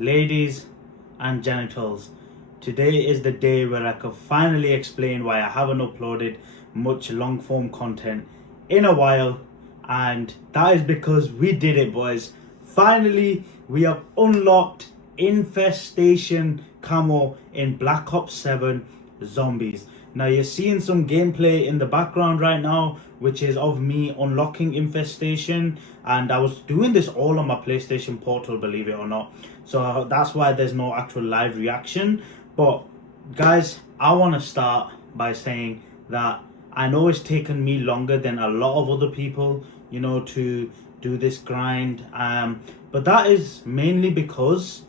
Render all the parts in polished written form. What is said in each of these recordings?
Ladies and genitals, today is the day where I can finally explain why I haven't uploaded much long form content in a while, and that is because we did it, boys. Finally, we have unlocked Infestation Camo in Black Ops 7 Zombies. Now you're seeing some gameplay in the background right now, which is of me unlocking Infestation, and I was doing this all on my PlayStation Portal, believe it or not. So that's why there's no actual live reaction. But guys, I want to start by saying that I know it's taken me longer than a lot of other people, to do this grind. But that is mainly because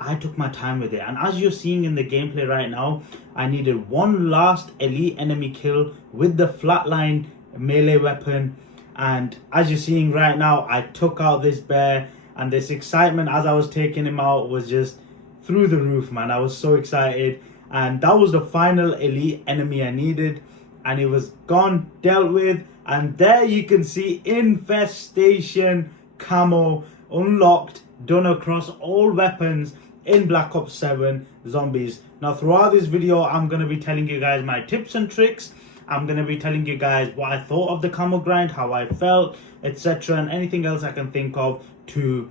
I took my time with it. And as you're seeing in the gameplay right now, I needed one last elite enemy kill with the flatline melee weapon. And as you're seeing right now, I took out this bear, and this excitement as I was taking him out was just through the roof, man. I was so excited. And that was the final elite enemy I needed. And it was gone, dealt with. And there you can see Infestation Camo unlocked, done across all weapons in Black Ops 7 Zombies. Now throughout this video, I'm going to be telling you guys my tips and tricks. I'm going to be telling you guys what I thought of the camo grind, how I felt, etc. and anything else I can think of to,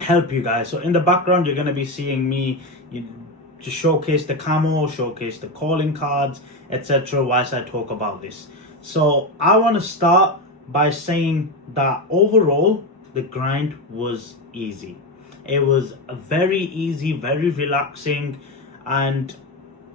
help you guys. So in the background, you're going to be seeing me to showcase the camo, showcase the calling cards, etc. whilst I talk about this. So I want to start by saying that overall, the grind was easy. It was very easy, very relaxing, and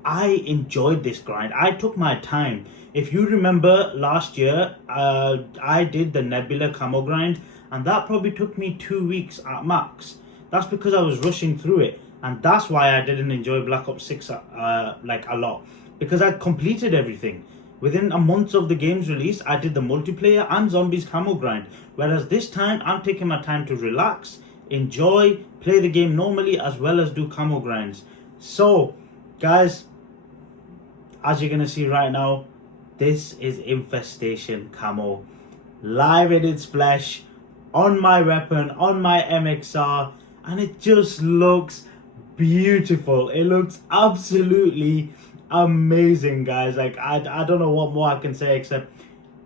I enjoyed this grind. I took my time. If you remember last year, I did the Nebula camo grind, and that probably took me 2 weeks at max. That's because I was rushing through it, and that's why I didn't enjoy Black Ops 6 a lot, because I completed everything. Within a month of the game's release, I did the multiplayer and zombies camo grind, whereas this time I'm taking my time to relax, enjoy, play the game normally, as well as do camo grinds. So guys, as you're gonna see right now, this is Infestation Camo live in its flesh, on my weapon, on my MXR, and it just looks beautiful. It looks absolutely amazing, guys. Like I don't know what more I can say except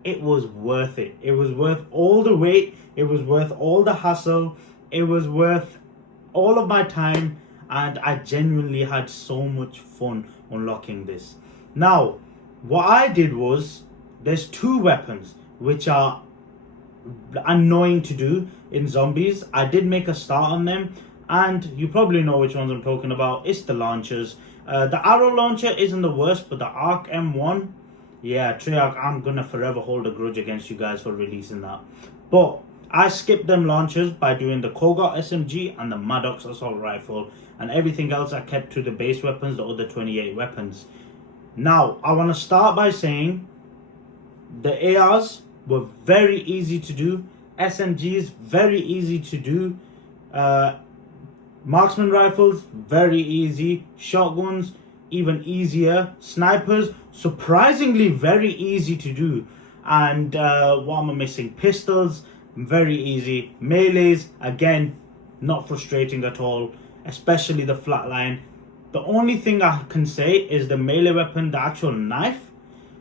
it was worth it. It was worth all the wait. It was worth all the hassle. It was worth all of my time, and I genuinely had so much fun unlocking this. Now, what I did was, there's two weapons which are annoying to do in zombies. I did make a start on them, and you probably know which ones I'm talking about. It's the launchers. The arrow launcher isn't the worst, but the Arc M1, yeah, Treyarch, I'm gonna forever hold a grudge against you guys for releasing that. But I skipped them launchers by doing the Kogar SMG and the Maddox assault rifle, and everything else I kept to the base weapons, the other 28 weapons. Now, I want to start by saying the ARs were very easy to do. SMGs, very easy to do. Marksman rifles, very easy. Shotguns, even easier. Snipers, surprisingly very easy to do. And what am I missing? Pistols, very easy. Melees, again, not frustrating at all, especially the flatline. The only thing I can say is the melee weapon, the actual knife.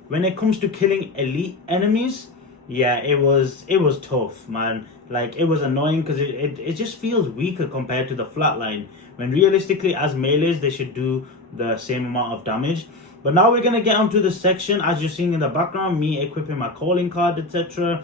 When it comes to killing elite enemies, yeah, it was tough, man. Like, it was annoying because it just feels weaker compared to the flatline, when realistically as melees they should do the same amount of damage. But now we're gonna get onto the section, as you're seeing in the background, me equipping my calling card, etc.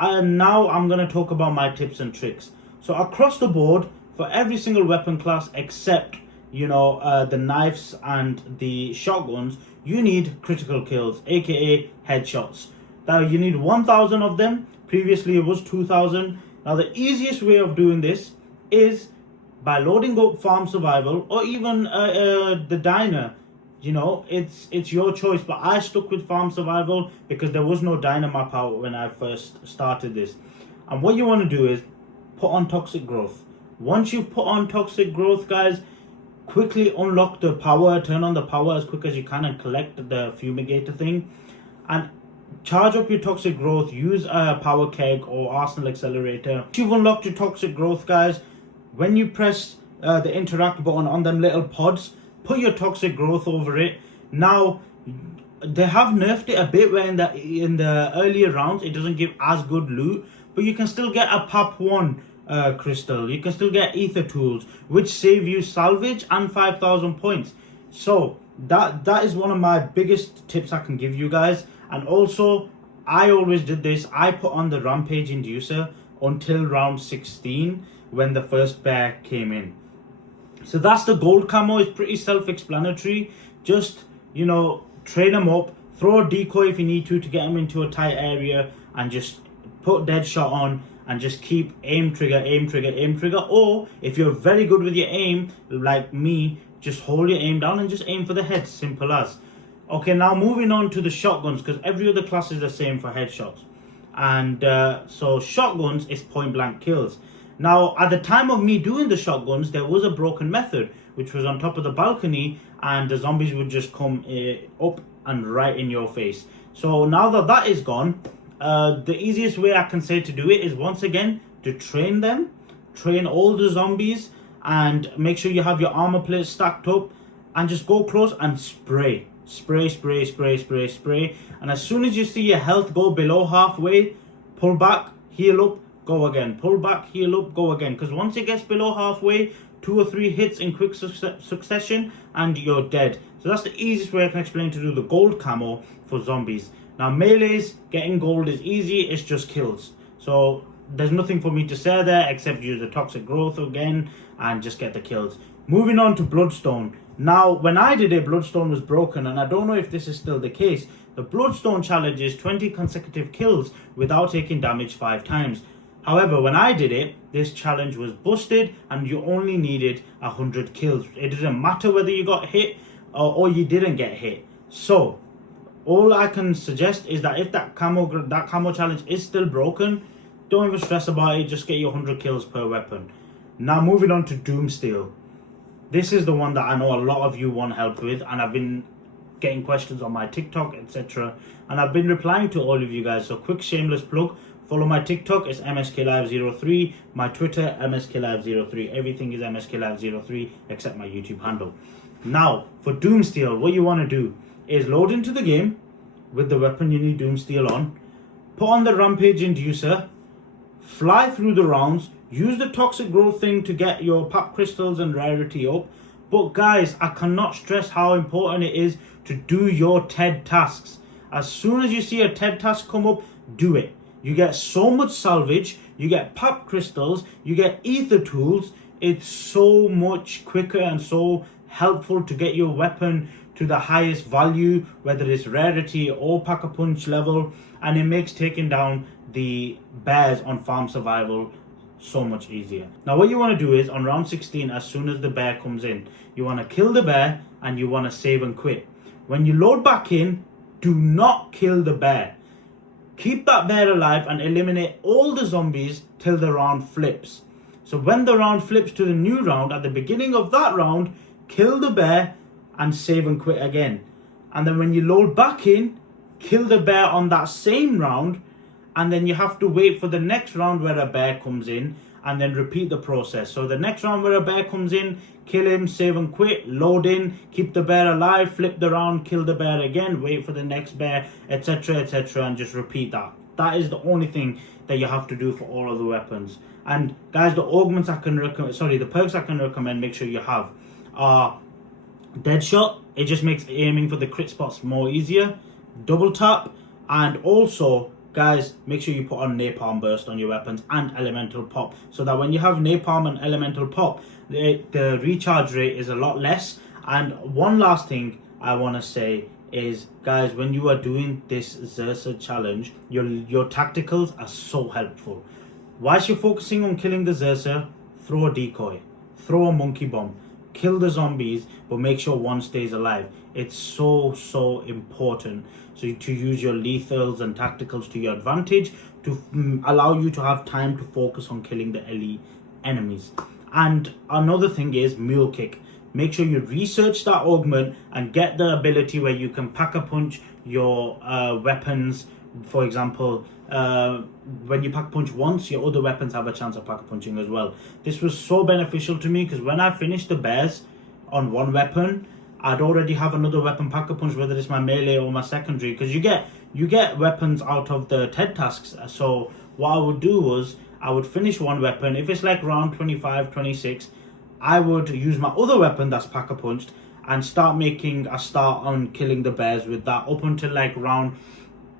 And now I'm gonna talk about my tips and tricks. So across the board, for every single weapon class except the knives and the shotguns, you need critical kills, aka headshots. Now you need 1,000 of them. Previously it was 2,000. Now the easiest way of doing this is by loading up farm survival, or even the diner. It's your choice, but I stuck with farm survival because there was no diner map out when I first started this. And what you want to do is put on toxic growth. Once you've put on toxic growth, guys, quickly unlock the power, turn on the power as quick as you can, and collect the fumigator thing, and charge up your toxic growth. Use a power keg or arsenal accelerator. Once you've unlocked your toxic growth, guys, when you press the interact button on them little pods, put your toxic growth over it. Now, they have nerfed it a bit where in the earlier rounds it doesn't give as good loot, but you can still get a pop 1 crystal, you can still get ether tools, which save you salvage and 5,000 points. So that is one of my biggest tips I can give you guys. And also, I always did this, I put on the rampage inducer until round 16 when the first bear came in. So that's the gold camo. It's pretty self-explanatory. Just, you know, train them up, throw a decoy if you need to get them into a tight area, and just put dead shot on and just keep aim trigger, aim trigger, aim trigger. Or if you're very good with your aim, like me, just hold your aim down and just aim for the head, simple as. Okay, now moving on to the shotguns, because every other class is the same for headshots. And so shotguns is point blank kills. Now, at the time of me doing the shotguns, there was a broken method, which was on top of the balcony, and the zombies would just come up and right in your face. So now that that is gone, the easiest way I can say to do it is, once again, to train them, train all the zombies, and make sure you have your armor plates stacked up, and just go close and spray. Spray, spray, spray, spray, spray. And as soon as you see your health go below halfway, pull back, heal up, go again. Pull back, heal up, go again. Because once it gets below halfway, 2 or 3 hits in quick succession and you're dead. So that's the easiest way I can explain to do the gold camo for zombies. Now melees, getting gold is easy, it's just kills. So there's nothing for me to say there except use the toxic growth again and just get the kills. Moving on to Bloodstone. Now, when I did it, Bloodstone was broken, and I don't know if this is still the case. The Bloodstone challenge is 20 consecutive kills without taking damage 5 times. However, when I did it, this challenge was busted and you only needed 100 kills. It doesn't matter whether you got hit or you didn't get hit. So, all I can suggest is that if that camo challenge is still broken, don't even stress about it, just get your 100 kills per weapon. Now, moving on to Doomsteel. This is the one that I know a lot of you want help with, and I've been getting questions on my TikTok, etc. And I've been replying to all of you guys. So quick shameless plug, follow my TikTok, it's MSKLive03, my Twitter, MSKLive03. Everything is MSKLive03 except my YouTube handle. Now, for Doomsteel, what you want to do is load into the game with the weapon you need Doomsteel on, put on the Rampage Inducer, fly through the rounds, use the toxic growth thing to get your pop crystals and rarity up. But guys, I cannot stress how important it is to do your TED tasks. As soon as you see a TED task come up, do it. You get so much salvage, you get pop crystals, you get ether tools. It's so much quicker and so helpful to get your weapon to the highest value, whether it's rarity or pack-a-punch level, and it makes taking down the bears on farm survival so much easier. Now what you want to do is, on round 16, as soon as the bear comes in, you want to kill the bear and you want to save and quit. When you load back in, do not kill the bear. Keep that bear alive and eliminate all the zombies till the round flips. So when the round flips to the new round, at the beginning of that round, kill the bear and save and quit again. And then when you load back in, kill the bear on that same round, and then you have to wait for the next round where a bear comes in, and then repeat the process. So the next round where a bear comes in, kill him, save and quit, load in, keep the bear alive, flip the round, kill the bear again, wait for the next bear, etc, etc, and just repeat that. That is the only thing that you have to do for all of the weapons. And guys, the augments I can recommend, the perks I can recommend, make sure you have are Deadshot. It just makes aiming for the crit spots more easier. Double tap, and also guys, make sure you put on Napalm Burst on your weapons and Elemental Pop, so that when you have Napalm and Elemental Pop, the recharge rate is a lot less. And one last thing I want to say is, guys, when you are doing this Xerxes challenge, your tacticals are so helpful. Whilst you're focusing on killing the Xerxes, throw a decoy, throw a monkey bomb, kill the zombies, but make sure one stays alive. It's so important. So to use your lethals and tacticals to your advantage to allow you to have time to focus on killing the elite enemies. And another thing is Mule Kick. Make sure you research that augment and get the ability where you can pack a punch your weapons For example, when you pack punch once, your other weapons have a chance of pack punching as well. This was so beneficial to me because when I finished the bears on one weapon, I'd already have another weapon pack a punch, whether it's my melee or my secondary, because you get weapons out of the TED tasks. So what I would do was I would finish one weapon. If it's like round 25, 26, I would use my other weapon that's pack a punched and start making a start on killing the bears with that up until like round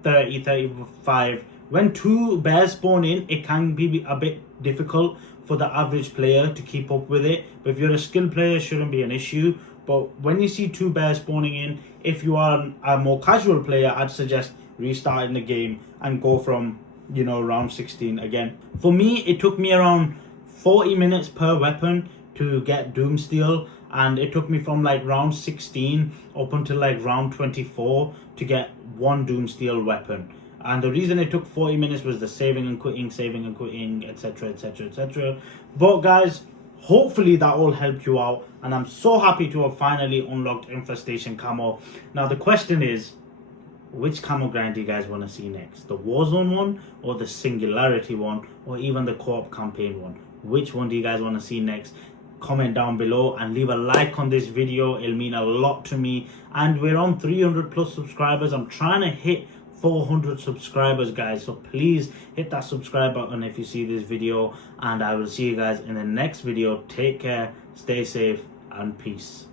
30, 35. When two bears spawn in, it can be a bit difficult for the average player to keep up with it. But if you're a skilled player, it shouldn't be an issue. But when you see two bears spawning in, if you are a more casual player, I'd suggest restarting the game and go from, round 16 again. For me, it took me around 40 minutes per weapon to get Doomsteel, and it took me from like round 16 up until like round 24 to get one Doomsteel weapon. And the reason it took 40 minutes was the saving and quitting, etc, etc, etc. But guys, hopefully that all helped you out, and I'm so happy to have finally unlocked Infestation camo. Now the question is, which camo grind do you guys want to see next? The Warzone one, or the Singularity one, or even the co-op campaign one? Which one do you guys want to see next? Comment down below and leave a like on this video. It'll mean a lot to me. And we're on 300 plus subscribers. I'm trying to hit 400 subscribers, guys, so please hit that subscribe button if you see this video, and I will see you guys in the next video. Take care, stay safe, and peace.